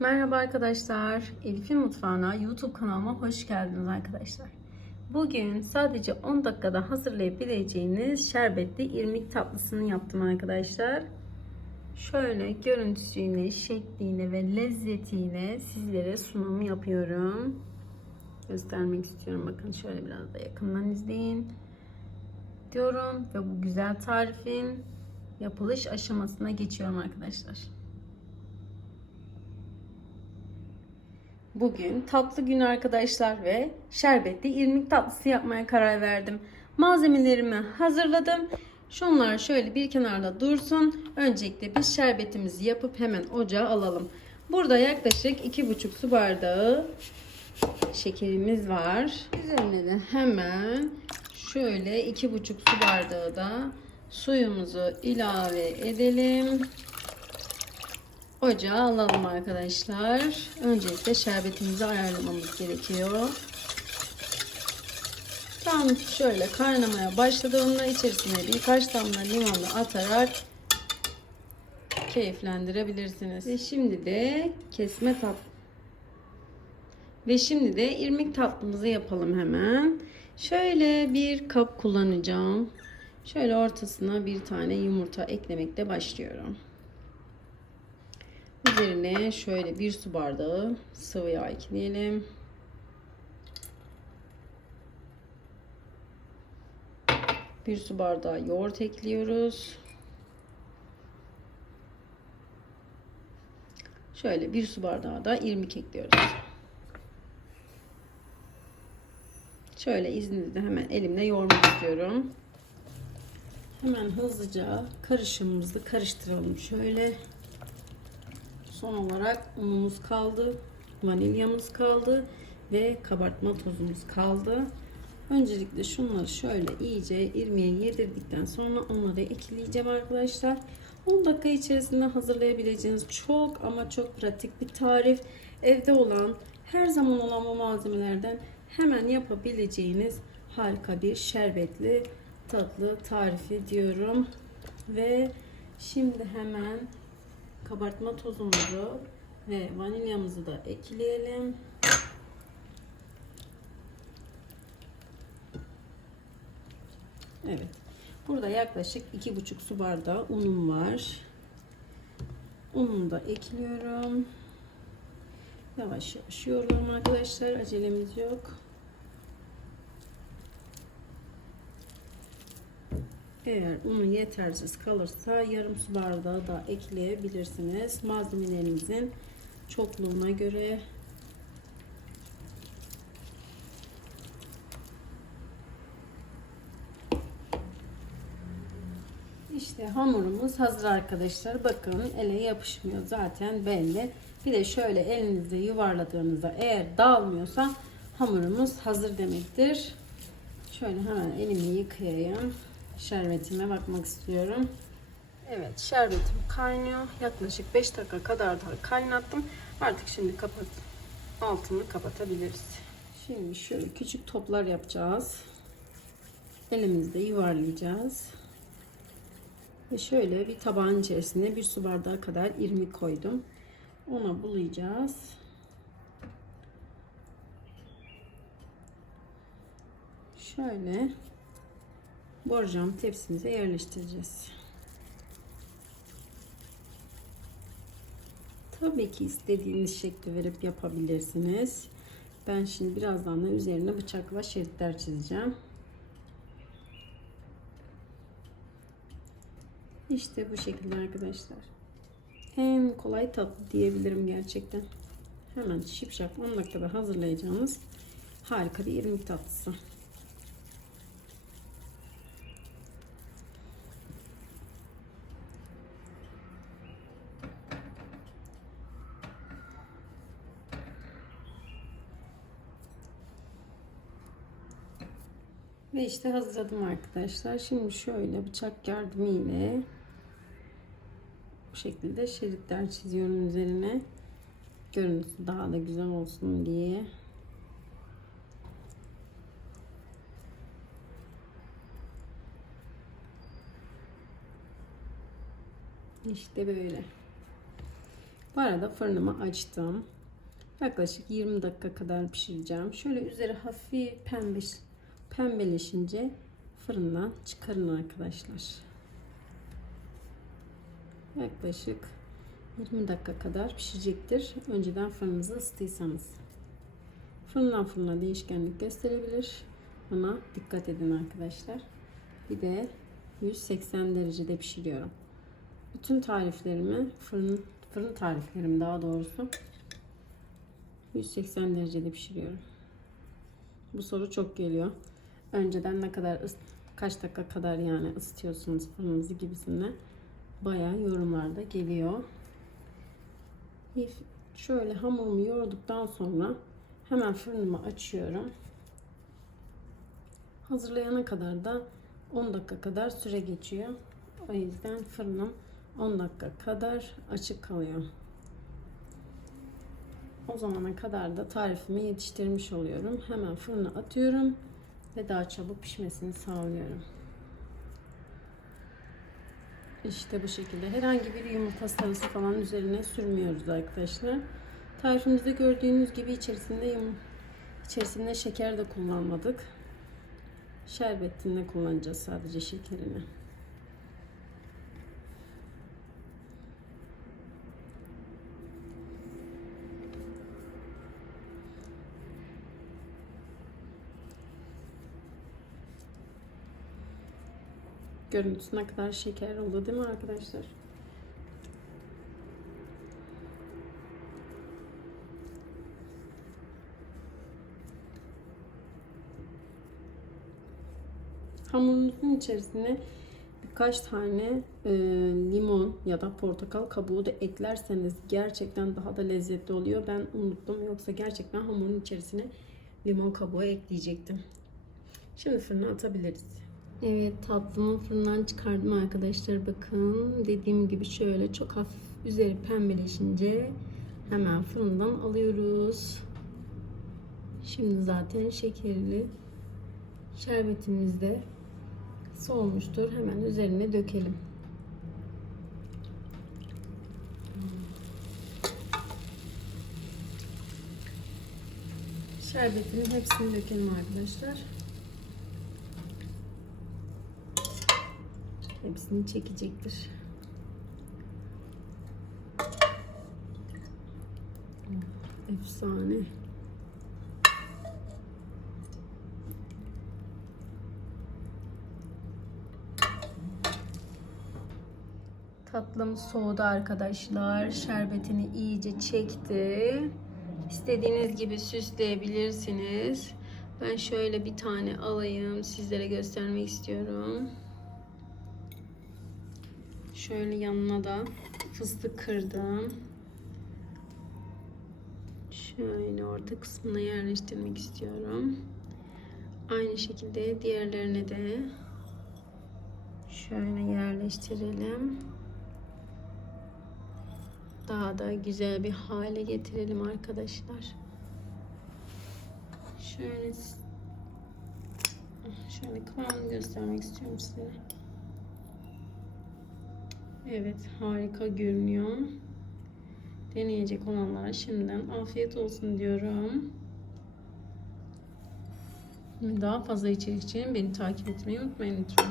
Merhaba arkadaşlar. Elif'in mutfağına YouTube kanalıma hoş geldiniz arkadaşlar. Bugün sadece 10 dakikada hazırlayabileceğiniz şerbetli irmik tatlısını yaptım arkadaşlar. Şöyle görüntüsüyle, şekliyle ve lezzetiyle sizlere sunum yapıyorum. Göstermek istiyorum. Bakın şöyle biraz da yakından izleyin. Diyorum ve bu güzel tarifin yapılış aşamasına geçiyorum arkadaşlar. Bugün tatlı gün arkadaşlar ve şerbetli irmik tatlısı yapmaya karar verdim. Malzemelerimi hazırladım. Şunlar şöyle bir kenarda dursun. Öncelikle biz şerbetimizi yapıp hemen ocağa alalım. Burada yaklaşık 2,5 su bardağı şekerimiz var. Üzerine de hemen şöyle 2,5 su bardağı da suyumuzu ilave edelim. Ocağa alalım arkadaşlar. Öncelikle şerbetimizi ayarlamamız gerekiyor. Tam şöyle kaynamaya başladığında içerisine birkaç damla limonu atarak keyiflendirebilirsiniz. Ve şimdi de kesme tat ve şimdi de irmik tatlımızı yapalım hemen. Şöyle bir kap kullanacağım. Şöyle ortasına bir tane yumurta eklemekle başlıyorum. Üzerine şöyle bir su bardağı sıvı yağ ekleyelim. Bir su bardağı yoğurt ekliyoruz. Şöyle bir su bardağı da irmik ekliyoruz. Şöyle izninizle hemen elimle yoğurmak istiyorum. Hemen hızlıca karışımımızı karıştıralım şöyle. Son olarak unumuz kaldı, vanilyamız kaldı ve kabartma tozumuz kaldı. Öncelikle şunları şöyle iyice irmiye yedirdikten sonra onları ekleyeceğim arkadaşlar. 10 dakika içerisinde hazırlayabileceğiniz çok ama çok pratik bir tarif. Evde olan, her zaman olan bu malzemelerden hemen yapabileceğiniz harika bir şerbetli tatlı tarifi diyorum. Ve şimdi hemen kabartma tozumuzu ve vanilyamızı da ekleyelim. Evet. Burada yaklaşık iki buçuk su bardağı unum var. Ununu da ekliyorum. Yavaş yavaş yoğuralım arkadaşlar. Acelemiz yok. Eğer unu yetersiz kalırsa yarım su bardağı da ekleyebilirsiniz. Malzemelerinizin çokluğuna göre. İşte hamurumuz hazır arkadaşlar. Bakın ele yapışmıyor zaten belli. Bir de şöyle elinizde yuvarladığınızda eğer dağılmıyorsa hamurumuz hazır demektir. Şöyle hemen elimi yıkayayım şerbetime bakmak istiyorum. Evet şerbetim kaynıyor. Yaklaşık 5 dakika kadar daha kaynattım. Artık şimdi kapat altını kapatabiliriz. Şimdi şöyle küçük toplar yapacağız. Elimizde yuvarlayacağız. Ve şöyle bir tabağın içerisine bir su bardağı kadar irmik koydum. Ona bulayacağız. Şöyle borcam tepsimize yerleştireceğiz. Tabii ki istediğiniz şekli verip yapabilirsiniz. Ben şimdi birazdan da üzerine bıçakla şeritler çizeceğim. İşte bu şekilde arkadaşlar. En kolay tatlı diyebilirim gerçekten. Hemen şipşak 10 dakikada hazırlayacağımız harika bir irmik tatlısı. Ve işte hazırladım arkadaşlar. Şimdi şöyle bıçak yardımıyla bu şekilde şeritler çiziyorum üzerine. Görüntüsü daha da güzel olsun diye. İşte böyle. Bu arada fırınımı açtım. Yaklaşık 20 dakika kadar pişireceğim. Şöyle üzeri hafif pembe, pembeleşince fırından çıkarın arkadaşlar. Yaklaşık 20 dakika kadar pişecektir. Önceden fırınınızı ısıtıysanız. Fırından fırına değişkenlik gösterebilir. Buna dikkat edin arkadaşlar. Bir de 180 derecede pişiriyorum. Bütün tariflerimi fırın fırın tariflerim daha doğrusu 180 derecede pişiriyorum. Bu soru çok geliyor. Önceden ne kadar kaç dakika kadar yani ısıtıyorsunuz fırınınızı gibisinden bayağı yorumlarda geliyor. Şöyle hamurumu yoğurduktan sonra hemen fırınımı açıyorum. Hazırlayana kadar da 10 dakika kadar süre geçiyor. O yüzden fırınım 10 dakika kadar açık kalıyor. O zamana kadar da tarifimi yetiştirmiş oluyorum. Hemen fırına atıyorum ve daha çabuk pişmesini sağlıyorum. İşte bu şekilde. Herhangi bir yumurta sarısı falan üzerine sürmüyoruz arkadaşlar. Tarifimizde gördüğünüz gibi içerisinde içerisinde şeker de kullanmadık. Şerbetini kullanacağız sadece şekerini. Görüntüsü ne kadar şeker oldu değil mi arkadaşlar? Hamurunuzun içerisine birkaç tane e, limon ya da portakal kabuğu da eklerseniz gerçekten daha da lezzetli oluyor. Ben unuttum yoksa gerçekten hamurun içerisine limon kabuğu ekleyecektim. Şimdi fırına atabiliriz. Evet tatlımı fırından çıkardım arkadaşlar. Bakın dediğim gibi şöyle çok hafif üzeri pembeleşince hemen fırından alıyoruz. Şimdi zaten şekerli şerbetimiz de soğumuştur. Hemen üzerine dökelim. Şerbetinin hepsini dökelim arkadaşlar. Hepsini çekecektir. Efsane. Tatlım soğudu arkadaşlar. Şerbetini iyice çekti. İstediğiniz gibi süsleyebilirsiniz. Ben şöyle bir tane alayım. Sizlere göstermek istiyorum. Şöyle yanına da fıstık kırdım. Şöyle orta kısmına yerleştirmek istiyorum. Aynı şekilde diğerlerine de şöyle yerleştirelim. Daha da güzel bir hale getirelim arkadaşlar. Şöyle şöyle kıvamını göstermek istiyorum size. Evet harika görünüyor. Deneyecek olanlara şimdiden afiyet olsun diyorum. Daha fazla içerik için beni takip etmeyi unutmayın lütfen.